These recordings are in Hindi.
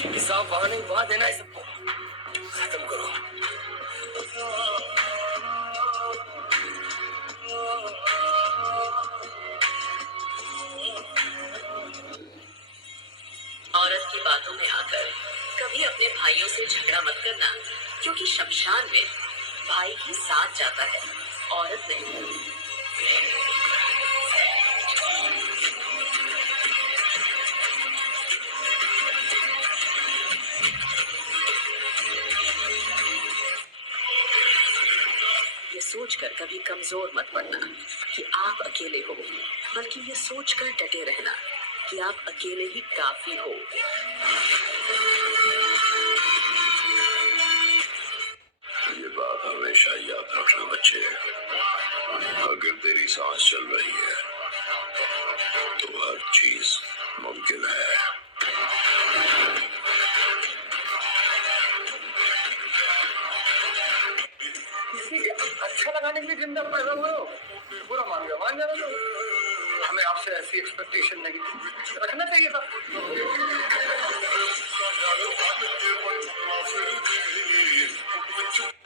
हिसाब वहां नहीं वहां देना है सबको। खत्म करो। औरत की बातों में आकर कभी अपने भाइयों से झगड़ा मत करना, क्योंकि शमशान में भाई ही साथ जाता है, औरत नहीं। ये सोचकर कभी कमजोर मत पड़ना कि आप अकेले हो, बल्कि ये सोचकर डटे रहना कि आप अकेले ही काफी हो। ये बात हमेशा याद रखना बच्चे, अगर तेरी सांस चल रही है तो हर चीज मुमकिन है। अच्छा लगाने के लिए जिंदा पैदा हुए हो, बुरा मान गया, मान जाना। तो हमें आपसे ऐसी एक्सपेक्टेशन नहीं रखना चाहिए था।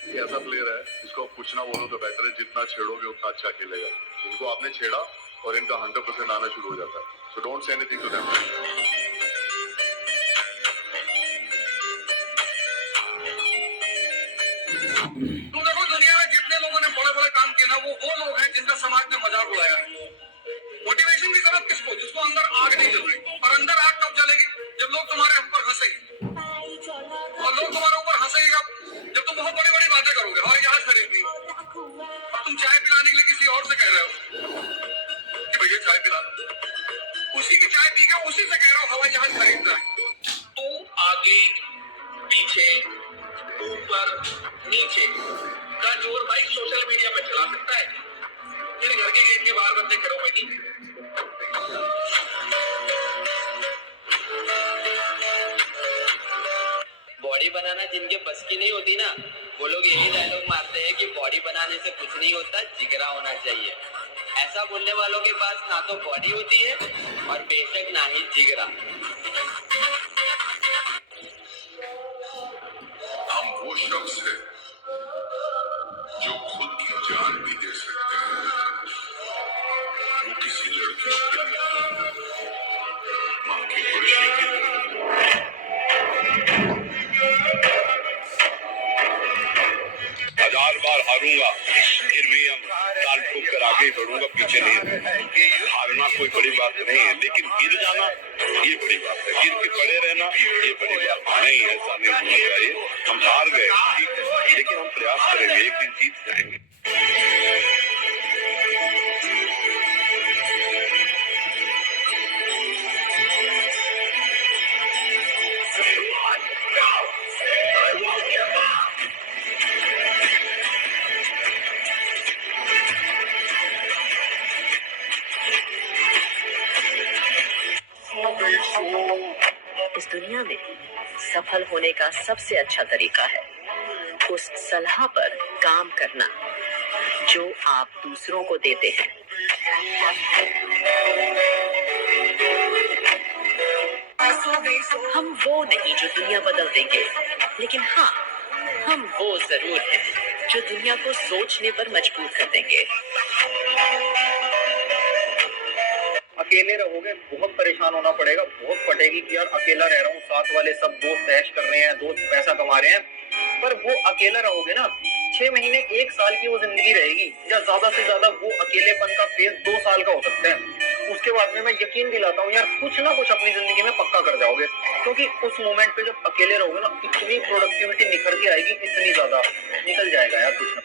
ये ऐसा प्लेयर है जिसको कुछ ना बोलो तो बेहतर है, जितना छेड़ोगे उतना अच्छा खेलेगा। इनको आपने छेड़ा और इनका 100% आना शुरू हो जाता है। So don't say anything to them. तुम देखो दुनिया में जितने लोगों ने बड़े बड़े काम किए ना, वो लोग हैं जिनका समाज ने मजाक उड़ाया है। मोटिवेशन की जरूरत किसको, जिसको अंदर आग नहीं जल रही। और अंदर आग कब जलेगी? जब लोग तुम्हारे ऊपर हंसेंगे। और लोग तुम्हारे ऊपर हंसेंगे जब तुम बहुत बड़ी बड़ी बातें करोगे। हवाई जहाज खरीदनी, अब तुम चाय पिलाने के लिए किसी और से कह रहे हो कि भैया चाय पिला, उसी की चाय पी के उसी से कह रहे हो हवाई जहाज खरीदना है। तो आगे पीछे ऊपर नीचे का जोर भाई सोशल मीडिया पे चला सकता है, तेरे घर के गेट के बाहर बंदे खड़े हुए नहीं। बॉडी बनाना जिनके बस की नहीं होती ना, वो लोग यही डायलॉग मारते हैं कि बॉडी बनाने से कुछ नहीं होता, जिगरा होना चाहिए। ऐसा बोलने वालों के पास ना तो बॉडी होती है और बेशक ना ही जिगरा। हम वो शख्स है जो खुद की जान भी दे सकते हैं, वो किसी लड़की के लिए मां की खुशी के लिए। 1000 बार हारूंगा, फिर भी हम ताल ठोक कर आगे बढ़ूंगा, पीछे नहीं। हारना कोई बड़ी बात नहीं है, लेकिन गिर जाना ये बड़ी बात है। गिर के पड़े रहना ये बड़ी बात नहीं, ऐसा नहीं होना चाहिए। हम हार गए ठीक है, लेकिन हम प्रयास करेंगे, एक दिन जीत जाएंगे। इस दुनिया में सफल होने का सबसे अच्छा तरीका है उस सलाह पर काम करना जो आप दूसरों को देते हैं। हम वो नहीं जो दुनिया बदल देंगे, लेकिन हाँ, हम वो जरूर हैं जो दुनिया को सोचने पर मजबूर कर देंगे। अकेले रहोगे बहुत परेशान होना पड़ेगा, बहुत पटेगी कि यार अकेला रह रहा हूँ, साथ वाले सब दोस्त ऐश कर रहे हैं, दोस्त पैसा कमा रहे हैं। पर वो अकेला रहोगे ना, 6 महीने 1 साल की वो जिंदगी रहेगी, या ज्यादा से ज्यादा वो अकेलेपन का फेज 2 साल का हो सकता है। उसके बाद में मैं यकीन दिलाता हूँ यार, कुछ ना कुछ अपनी जिंदगी में पक्का कर जाओगे। क्योंकि उस मोमेंट पे जब अकेले रहोगे ना, इतनी प्रोडक्टिविटी निखर के आएगी, इतनी ज्यादा निकल जाएगा यार कुछ ना।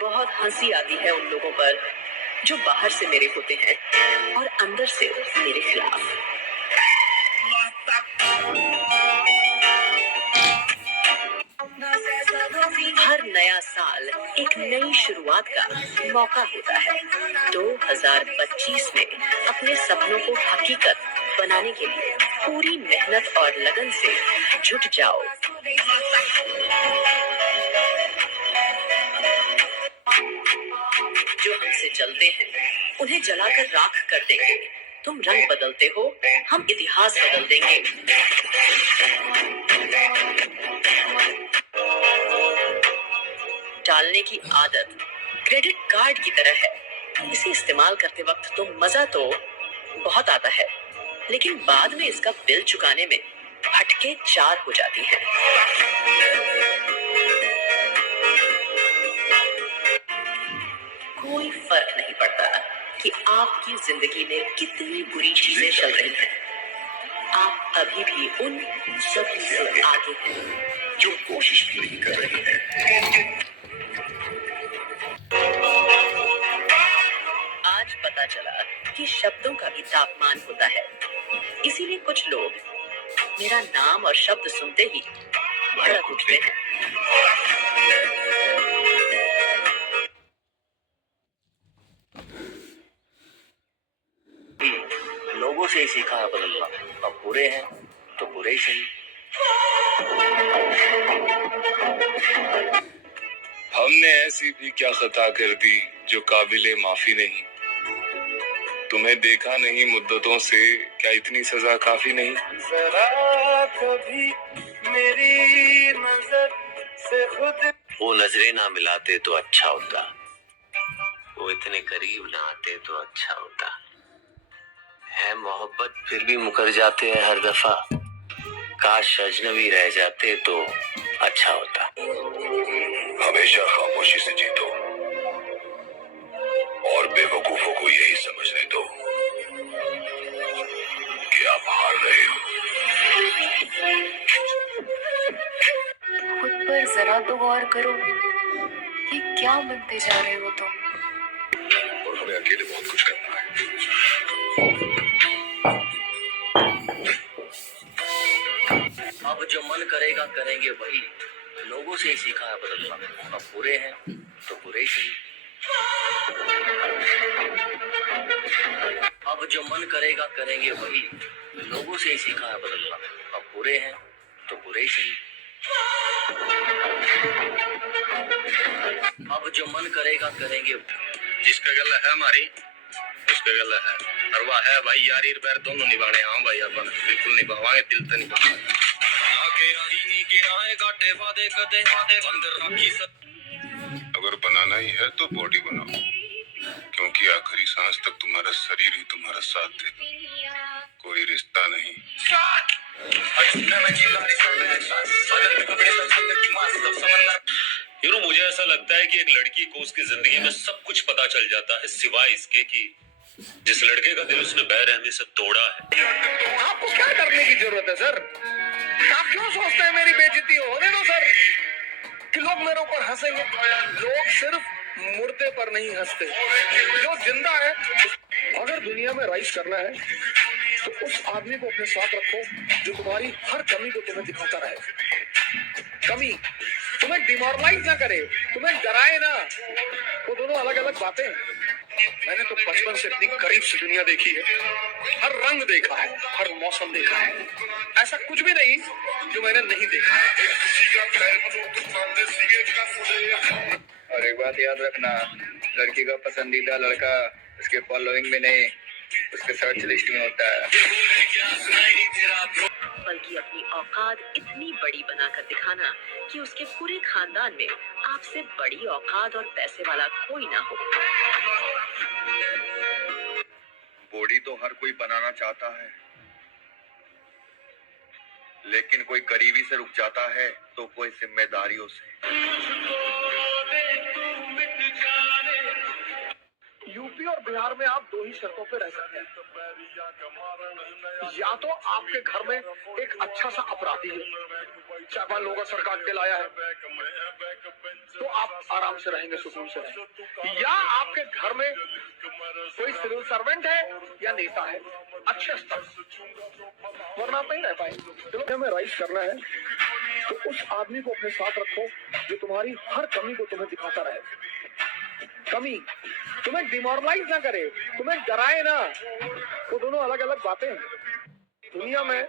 बहुत हंसी आती है उन लोगों पर जो बाहर से मेरे होते हैं और अंदर से मेरे खिलाफ। हर नया साल एक नई शुरुआत का मौका होता है। 2025 में अपने सपनों को हकीकत बनाने के लिए पूरी मेहनत और लगन से जुट जाओ। जो हमसे जलते हैं उन्हें जलाकर राख कर देंगे, तुम रंग बदलते हो, हम इतिहास बदल देंगे। टालने की आदत क्रेडिट कार्ड की तरह है। इसे इस्तेमाल करते वक्त तो मजा तो बहुत आता है, लेकिन बाद में इसका बिल चुकाने में फटके 4 हो जाती हैं। कोई फर्क नहीं पड़ता कि आपकी जिंदगी में कितनी बुरी चीजें चल रही हैं, आप अभी भी उन सभी से आगे हैं जो कोशिश भी नहीं कर रही है। आज पता चला कि शब्दों का भी तापमान होता है, इसीलिए कुछ लोग मेरा नाम और शब्द सुनते ही भड़क उठते हैं। लोगों से ही सीखा है बदलना। अब बुरे हैं तो बुरे ही सही। हमने ऐसी भी क्या खता कर दी जो काबिले माफी नहीं। तुम्हें देखा नहीं मुद्दतों से, क्या इतनी सजा काफी नहीं। जरा कभी मेरी नजर से खुद वो नजरें ना मिलाते तो अच्छा होता, वो इतने करीब ना आते तो अच्छा होता। है मोहब्बत फिर भी मुकर जाते हैं हर दफा, काश अजनबी रह जाते तो अच्छा होता। हमेशा खामोशी से जीतो और बेवकूफों को यही समझने दो कि आप हार रहे हो। खुद पर जरा तो गौर करो कि क्या बनते जा रहे हो तुम। और हमें अकेले बहुत कुछ करना है। अब जो मन करेगा करेंगे वही, लोगों से ही सीखा है बदलना। अब बुरे हैं तो बुरे ही सही। अब जो मन करेगा करेंगे वही, लोगों से ही सीखा है बदलना। अब बुरे हैं तो बुरे ही सही। अब जो मन करेगा करेंगे। जिसका गला है हमारी उसका गला है, और वह है भाई यारी पैर दोनों निभाने। हाँ भाई अपन बिल्कुल निभावांगे, दिल से निभावांगे। अगर बनाना ही है तो बॉडी बनाओ, क्योंकि आखिरी सांस तक तुम्हारा शरीर ही तुम्हारा साथ देगा, कोई रिश्ता नहीं। हीरो, मुझे ऐसा लगता है कि एक लड़की को उसकी जिंदगी में सब कुछ पता चल जाता है, सिवाय इसके कि जिस लड़के का दिल उसने बेरहमी से तोड़ा है। आपको क्या करने की जरूरत है सर? आप क्यों सोचते हैं मेरी बेइज्जती होने दो सर, कि लोग मेरे ऊपर हंसेंगे। लोग सिर्फ मुर्दे पर नहीं हंसते, जो जिंदा है। अगर दुनिया में राइज करना है तो उस आदमी को अपने साथ रखो जो तुम्हारी हर कमी को तुम्हें दिखाता रहे। कमी तुम्हें डिमोरलाइज ना करे, तुम्हें डराए ना। वो दोनों अलग अलग बातें। मैंने तो बचपन से इतनी करीब से दुनिया देखी है, हर रंग देखा है, हर मौसम देखा है। ऐसा कुछ भी नहीं जो मैंने नहीं देखा है। और एक बात याद रखना, लड़की का पसंदीदा लड़का उसके फॉलोइंग में नहीं, उसके सर्च लिस्ट में होता है। बल्कि अपनी औकात इतनी बड़ी बनाकर दिखाना कि उसके पूरे खानदान में आपसे बड़ी औकात और पैसे वाला कोई ना हो। बॉडी तो हर कोई बनाना चाहता है, लेकिन कोई गरीबी से रुक जाता है तो कोई जिम्मेदारियों से। यूपी और बिहार में आप दो ही शर्तों पे रह सकते हैं। या तो आपके घर में एक अच्छा सा अपराधी है, 4-5 लोगों का सरकार के लाया है, तो आप आराम से रहेंगे, सुकून से रहेंगे। या आपके घर में कोई सिविल सर्वेंट है या नेता है अच्छे स्तर, वरना आप नहीं रह पाएंगे। चलो हमें राइज करना है तो उस आदमी को अपने साथ रखो जो तुम्हारी हर कमी को तुम्हें दिखाता रहे। कमी तुम्हें डिमोरलाइज ना करे, तुम्हें डराए ना। वो दोनों अलग अलग बातें हैं। दुनिया में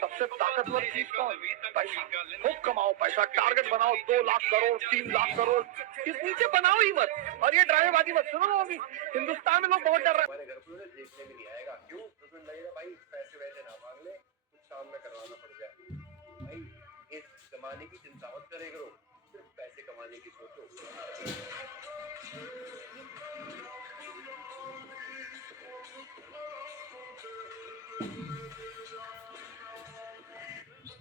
सबसे ताकतवर चीज कौन? पैसा। खूब कमाओ पैसा, टारगेट बनाओ 2 लाख करोड़, 3 लाख करोड़, इस नीचे बनाओ ही मत। और ये ड्रामेबाजी मत सुनो। अभी हिंदुस्तान में लोग बहुत डर रहे हैं। देखने भी नहीं आएगा क्यों? बनाना पड़ जाए। भाई इस जमाने की चिंता मत करे करो, सिर्फ पैसे कमाने की सोचो।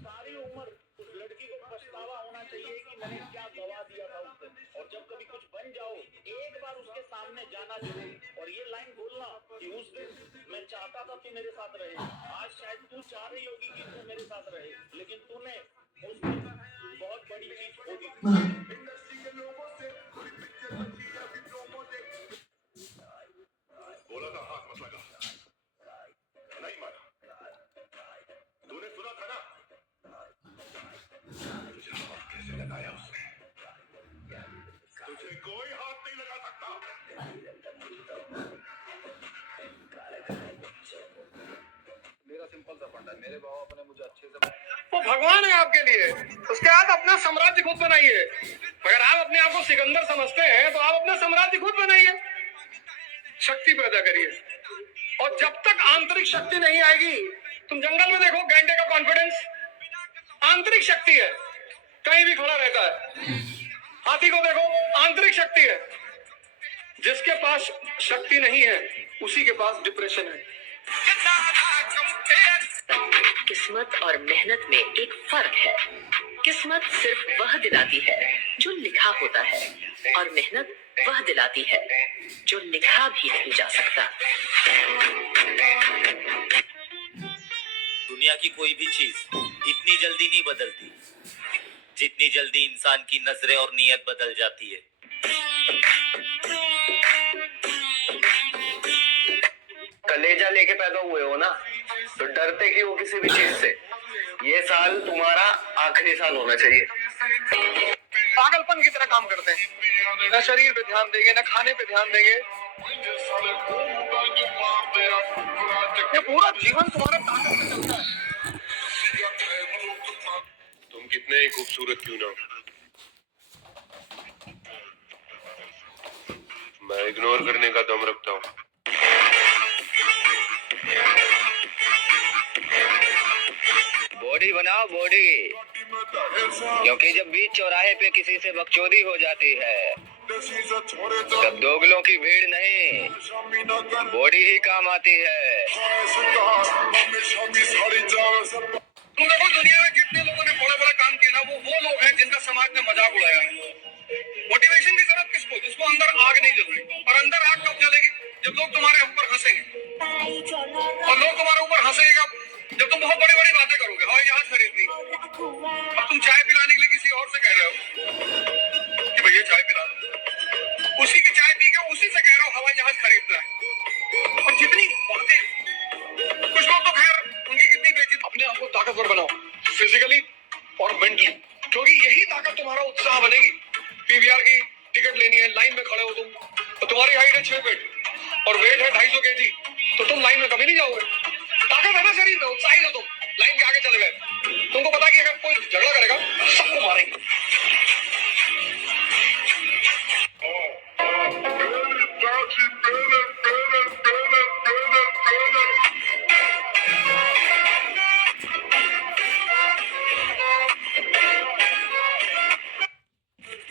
सारी उम्र उस लड़की को पछतावा होना चाहिए कि मैंने क्या गवा दिया था उससे। और जब कभी कुछ बन जाओ, एक बार उसके सामने जाना जरूर और ये लाइन बोलना कि उस दिन मैं चाहता था तू मेरे साथ रहे। आज शायद तू चाह रही होगी कि तू मेरे साथ रहे, लेकिन तूने उस दिन बहुत बड़ी चीज खो दी। बोला था हाथ मत लगा, नहीं माना। तूने सुना था ना तुझे हाथ कैसे लगाया उसने? तुझे कोई हाथ नहीं लगा सकता। मेरा सिंपल सा फंडा है, मेरे बाबा ने मुझे अच्छे से, वो भगवान है आपके लिए, उसके बाद अपना साम्राज्य खुद बनाइए। अगर आप अपने आप को सिकंदर समझते हैं तो आप अपना साम्राज्य खुद बनाइए, शक्ति पैदा करिए। और जब तक आंतरिक शक्ति नहीं आएगी, तुम जंगल में देखो गैंडे का कॉन्फिडेंस आंतरिक शक्ति है, कहीं भी खड़ा रहता है। हाथी को देखो, आंतरिक शक्ति है। जिसके पास शक्ति नहीं है उसी के पास डिप्रेशन है। किस्मत और मेहनत में एक फर्क है। किस्मत सिर्फ वह दिलाती है जो लिखा होता है, और मेहनत वह दिलाती है जो लिखा भी नहीं जा सकता। दुनिया की कोई भी चीज इतनी जल्दी नहीं बदलती जितनी जल्दी इंसान की नजरें और नीयत बदल जाती है। कलेजा लेके पैदा हुए हो ना, तो डरते क्यों हो किसी भी चीज से? ये साल तुम्हारा आखिरी साल होना चाहिए। पागलपन की तरह काम करते हैं, न शरीर पे ध्यान देंगे, न खाने पे ध्यान देंगे। ये पूरा जीवन तुम्हारा ताकत से चलता है। तुम कितने ही खूबसूरत क्यों ना, मैं इग्नोर करने का दम रखता हूँ। बॉडी बनाओ बॉडी, क्योंकि जब बीच चौराहे पे किसी से बकचोदी हो जाती है तब दोगलों की भीड़ नहीं, बॉडी ही काम आती है। तुम देखो दुनिया में जितने लोगों ने बड़े बड़े काम किए ना, वो लोग हैं जिनका समाज ने मजाक उड़ाया है। मोटिवेशन की जरूरत किसको? जिसको अंदर आग नहीं जल रही। और अंदर आग कब जलेगी? जब लोग तुम्हारे ऊपर हंसेंगे। और लोग तुम्हारे ऊपर हंसेंगे कब? जब तुम बहुत बड़ी बड़ी बातें करोगे। हवाई जहाज खरीदनी, अब तुम चाय पिलाने के लिए किसी और से कह रहे हो कि भैया चाय पिला दो, उसी की चाय पी के उसी से कह रहे हो हवाई जहाज खरीदना है। और जितनी बातें, कुछ लोग तो खैर उनकी कितनी बेइज्जती। अपने आप को ताकतवर बनाओ, फिजिकली और मेंटली, क्योंकि यही ताकत तुम्हारा उत्साह बनेगी। पीवीआर की टिकट लेनी है, लाइन में खड़े हो तुम, तो तुम्हारी हाइट है 6 फीट और वेट है 250 kg, तो तुम लाइन में कभी नहीं जाओगे। ताकत है ना शरीर में, उत्साहित हो तुम, लाइन के आगे चले गए। तुमको पता कि अगर कोई झगड़ा करेगा सबको मारेंगे।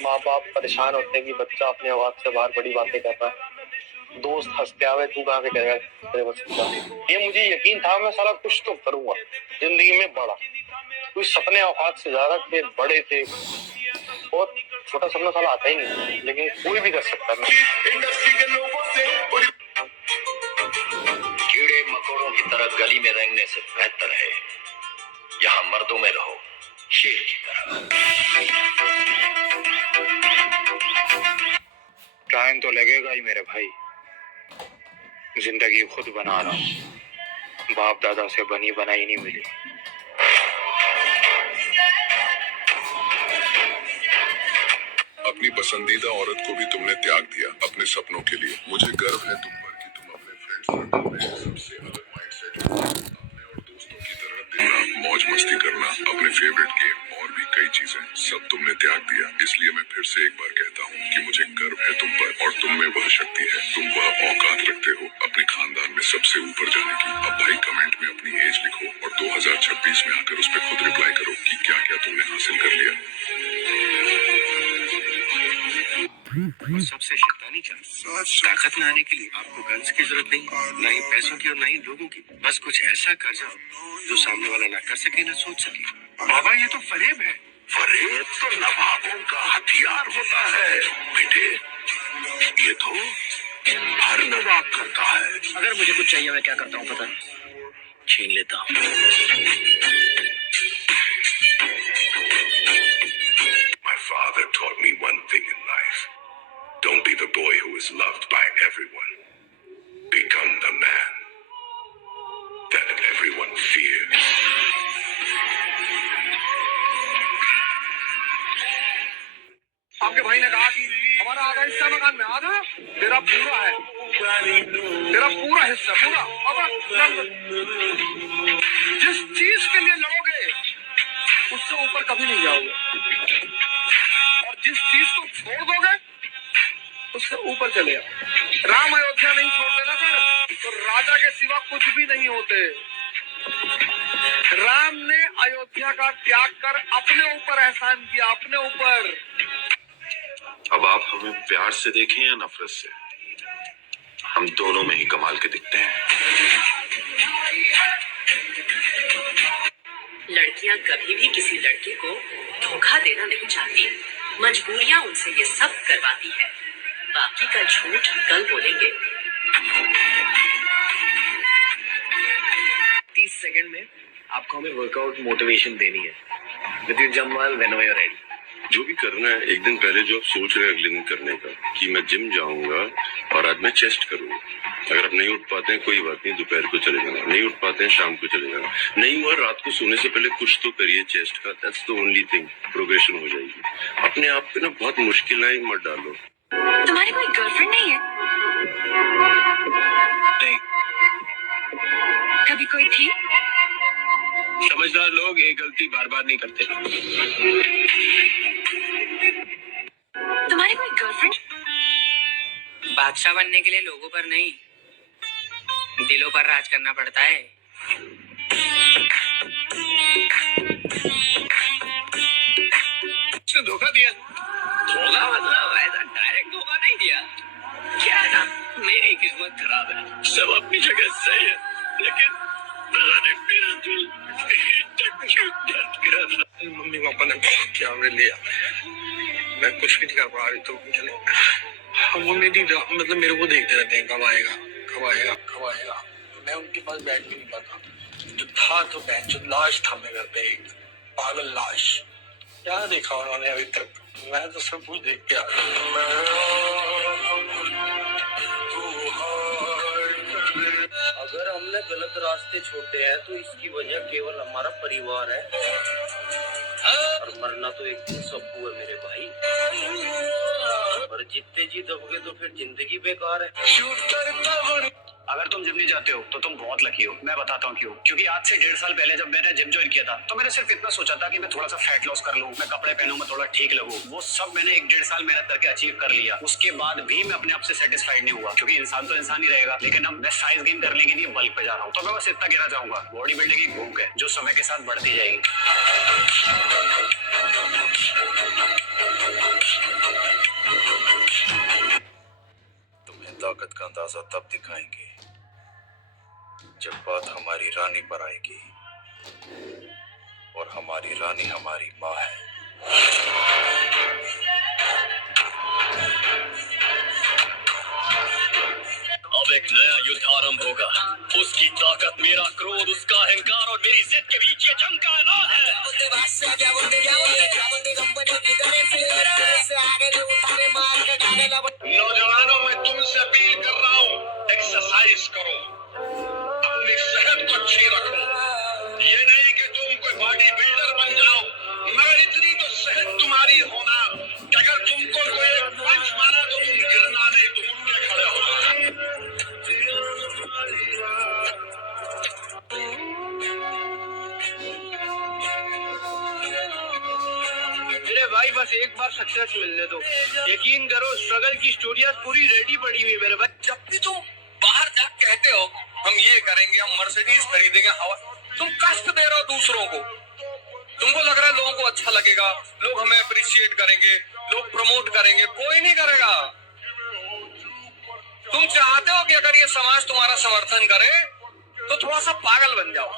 माँ बाप परेशान होते हैं कि बच्चा अपने आवाज से बाहर बड़ी बातें कर रहा है। दोस्त हंसते आवे, तू कहाँ से करेगा तेरे बस का। ये मुझे यकीन था मैं सारा कुछ तो करूंगा जिंदगी में बड़ा। कुछ सपने औकात से ज्यादा थे, बड़े थे, और छोटा सपना साला आता ही नहीं, लेकिन कोई भी कर सकता है। कीड़े मकोड़ों की तरह गली में रेंगने से बेहतर है यहाँ मर्दों में रहो, शेर की तरह। टाइम तो लगेगा ही मेरे भाई, जिंदगी खुद बना रहा हूँ, बाप दादा से बनी बनाई नहीं मिली। अपनी पसंदीदा औरत को भी तुमने त्याग दिया अपने सपनों के लिए। मुझे गर्व है तुम पर कि तुम अपने फ्रेंड सर्कल में सबसे अलग माइंडसेट हो। अपने और दोस्तों की तरह दिन रात मौज मस्ती करना, अपने फेवरेट गेम और भी कई चीजें सब तुमने त्याग दिया। इसलिए मैं फिर से एक बार कहता हूँ कि मुझे गर्व है तुम पर, और तुम में वह शक्ति है, तुम वह औकात रखते हो अपने खानदान में सबसे ऊपर जाने की। अब भाई कमेंट में अपनी एज लिखो और 2026 में आकर उस पर सबसे शैतानी चाल। ताकत में आने के लिए आपको गन्स की जरूरत नहीं, ना ही पैसों की और ना ही लोगों की। बस कुछ ऐसा कर जाओ जो सामने वाला ना कर सके ना सोच सके। बाबा ये तो फरेब है। फरेब तो नवाबों का हथियार होता है बेटे, ये तो हर नवाब करता है। अगर मुझे कुछ चाहिए मैं क्या करता हूँ पता है? छीन लेता हूँ। My father taught me one thing in life. Don't be the boy who is loved by everyone. Become the man that everyone fears. आपके भाई ने कहा कि हमारा आधा हिस्सा मकान में, आधा तेरा पूरा है, तेरा पूरा हिस्सा पूरा। अब जिस चीज के लिए लड़ोगे उससे ऊपर कभी नहीं जाओगे, और जिस चीज को छोड़ दोगे उससे ऊपर चले आओ। राम अयोध्या नहीं छोड़ते ना सर, तो राजा के सिवा कुछ भी नहीं होते। राम ने अयोध्या का त्याग कर अपने ऊपर एहसान किया, अपने ऊपर। अब आप हमें प्यार से देखें या नफरत से, हम दोनों में ही कमाल के दिखते हैं। लड़कियां कभी भी किसी लड़के को धोखा देना नहीं चाहती, मजबूरियां उनसे ये सब करवाती है। बाकी का झूठ कल बोलेंगे। 30 सेकंड में आपको हमें वर्कआउट मोटिवेशन देनी है। With your Jamwal whenever you are ready. जो भी करना है एक दिन पहले जो आप सोच रहे हैं अगले दिन करने का, कि मैं जिम जाऊंगा और आज मैं चेस्ट करूंगा। अगर आप नहीं उठ पाते हैं कोई बात नहीं, दोपहर को चले जाना, नहीं उठ पाते हैं शाम को चले जाना, नहीं हुआ रात को सोने से पहले कुछ तो करिए चेस्ट का। That's the only thing, progression हो जाएगी। अपने आप पे ना बहुत मुश्किलें मत डालो। तुम्हारी कोई गर्लफ्रेंड नहीं है? नहीं। कभी कोई थी? समझदार लोग एक गलती बार बार नहीं करते। तुम्हारी कोई गर्लफ्रेंड? बादशाह बनने के लिए लोगों पर नहीं, दिलों पर राज करना पड़ता है। उसने धोखा दिया। धोखा मतलब ऐसा डायरेक्ट धोखा नहीं दिया। क्या है ना, मेरी किस्मत खराब है। सब अपनी जगह सही है, लेकिन पता नहीं मेरा दिल क्यों दर्द कर रहा था। मम्मी पापा ने क्या मेरे लिया, मैं कुछ भी नहीं कर पा रही, तो वो मेरी मतलब मेरे को देखते रहते हैं कब आएगा कब आएगा कब आएगा। मैं उनके पास बैठ भी नहीं पाता। जो था तो बेंच लाश था मेरे घर पे, एक पागल लाश। क्या देखा उन्होंने अभी तक? मैं तो सब कुछ देख के आ अगर हमने गलत रास्ते छोड़े हैं तो इसकी वजह केवल हमारा परिवार है, और मरना तो एक दिन सबको है मेरे भाई। और जितने जी दबोगे तो फिर जिंदगी बेकार है। अगर तुम जिम नहीं जाते हो तो तुम बहुत लकी हो। मैं बताता हूँ क्यों। क्योंकि आज से 1.5 साल पहले जब मैंने जिम ज्वाइन किया था तो मैंने सिर्फ इतना सोचा था कि मैं थोड़ा सा फैट लॉस कर लूँ, मैं कपड़े पहनूं, मैं थोड़ा ठीक लगूं। वो सब मैंने 1.5 साल मेहनत करके अचीव कर लिया। उसके बाद भी मैं अपने आप से सेटिस्फाइड नहीं हुआ, क्योंकि इंसान तो इंसान ही रहेगा। लेकिन अब मैं साइज गेन करने के लिए बल्क पे जा रहा हूँ। तो मैं बस इतना कहना चाहूंगा, बॉडी बिल्डिंग एक भूख है जो समय के साथ बढ़ती जाएगी। तुम्हें ताकत का अंदाजा तब दिखाएंगे जब बात हमारी रानी पर आएगी, और हमारी रानी हमारी माँ है। अब एक नया युद्ध आरंभ होगा। उसकी ताकत, मेरा क्रोध, उसका अहंकार और मेरी जिद के बीच ये जंग का ऐलान है। नौजवानों, मैं तुमसे अपील कर रहा हूँ, एक्सरसाइज करो, अपनी सेहत को अच्छी रखो। ये नहीं कि तुम कोई बॉडी बिल्डर बन जाओ, मगर इतनी तो सेहत तुम्हारी होना कि अगर तुमको कोई पंच मारा तो तुम गिरना नहीं, तुम उठ के खड़े हो। मेरे भाई बस एक बार सक्सेस मिलने दो। यकीन करो, स्ट्रगल की स्टोरियां पूरी रेडी पड़ी हुई मेरे भाई। जब भी तुम बाहर जा कहते हो हम ये करेंगे, हम मर्सिडीज खरीदेंगे, हवा, तुम कष्ट दे रहे हो दूसरों को। तुमको लग रहा है लोगों को अच्छा लगेगा, लोग हमें अप्रिशिएट करेंगे, लोग प्रमोट करेंगे, कोई नहीं करेगा। तुम चाहते हो कि अगर ये समाज तुम्हारा समर्थन करे तो थोड़ा सा पागल बन जाओ।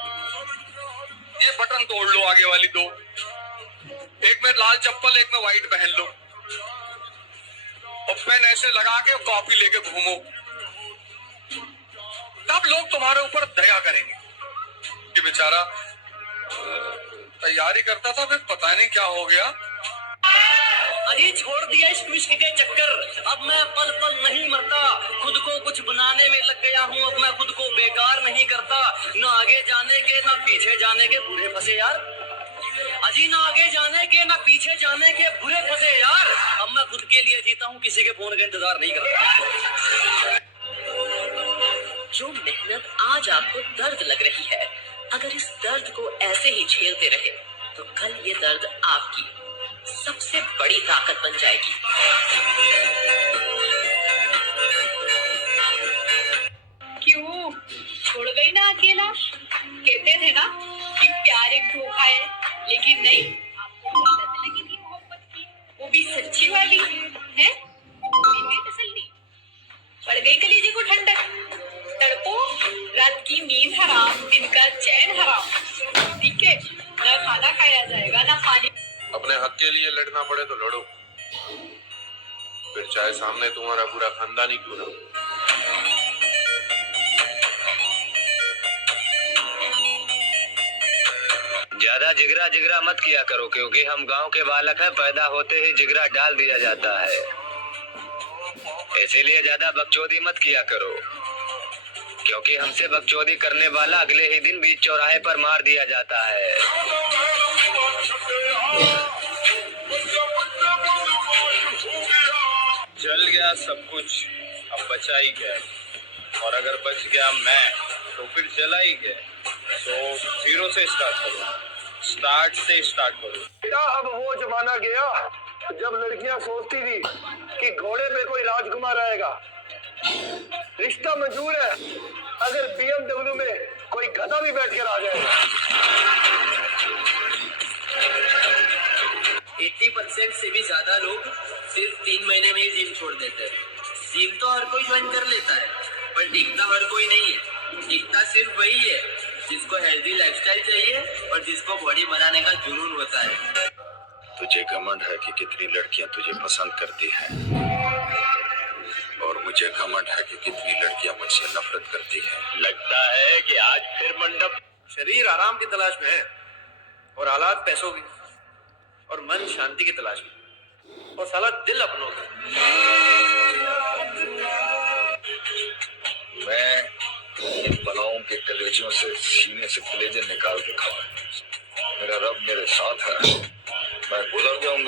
ये बटन तोड़ लो, आगे वाली दो, एक में लाल चप्पल एक में व्हाइट पहन लो और पेन ऐसे लगा के कॉपी लेके घूमो, तब लोग तुम्हारे ऊपर दया करेंगे। कि बेचारा तैयारी करता था फिर पता नहीं क्या हो गया। अजी छोड़ दिया इस विश्व के चक्कर, अब मैं पल पल नहीं मरता, खुद को कुछ बनाने में लग गया हूँ, अब मैं खुद को बेकार नहीं करता, न आगे जाने के न पीछे जाने के बुरे फंसे यार। अजी ना आगे जाने के ना पीछे जाने के बुरे फंसे यार, अब मैं खुद के लिए जीता हूँ, किसी के फोन का इंतजार नहीं करता। जो मेहनत आज आपको दर्द लग रही है, अगर इस दर्द को ऐसे ही झेलते रहे तो कल ये दर्द आपकी सबसे बड़ी ताकत बन जाएगी। क्यों छोड़ गई ना अकेला? कहते थे ना कि प्यार एक धोखा है, लेकिन नहीं, आपको लत लगी थी मोहब्बत की, वो भी सच्ची वाली है। तसल्ली पड़ गई कलेजे को ठंडक, तड़पो रात की नींद हराम, दिन का चैन हराम। ठीक है, ना खाना खाया जाएगा ना पानी। अपने हक के लिए लड़ना पड़े तो लड़ो, फिर चाहे सामने तुम्हारा पूरा खानदान ही क्यों ना हो। ज्यादा जिगरा जिगरा मत किया करो, क्योंकि हम गांव के बालक हैं, पैदा होते ही जिगरा डाल दिया जाता है, इसीलिए ज्यादा बकचोदी मत किया करो, क्योंकि हमसे बकचोदी करने वाला अगले ही दिन बीच चौराहे पर मार दिया जाता है। जल गया सब कुछ, अब बचा ही गया, और अगर बच गया मैं तो फिर जला ही गया। तो जीरो से स्टार्ट करो, स्टार्ट से स्टार्ट करो। बेटा अब वो जमाना गया जब लड़कियां सोचती थी कि घोड़े पे कोई राजकुमार आएगा। रिश्ता मंजूर है अगर BMW में कोई गधा भी बैठकर आ जाएगा। 80% से भी ज्यादा लोग सिर्फ 3 महीने में ही जिम छोड़ देते हैं। जिम तो हर कोई ज्वाइन कर लेता है, पर टिकता हर कोई नहीं है। टिकता सिर्फ वही है जिसको हेल्दी लाइफस्टाइल चाहिए और जिसको बॉडी बनाने का जुनून होता है। तुझे घमंड है कि कितनी लड़कियां तुझे पसंद करती हैं, और मुझे घमंड है कि कितनी लड़कियां मुझसे नफरत करती हैं। लगता है कि आज फिर मंडप। शरीर आराम की तलाश में है और हालात पैसों की, और मन शांति की तलाश में, और साला दिल अपनों का। मैं इन बलाओं के कलेजों से सीने से कलेजे निकाल के खाऊं। मेरा रब मेरे साथ है, मैं गुजर जाऊंगा।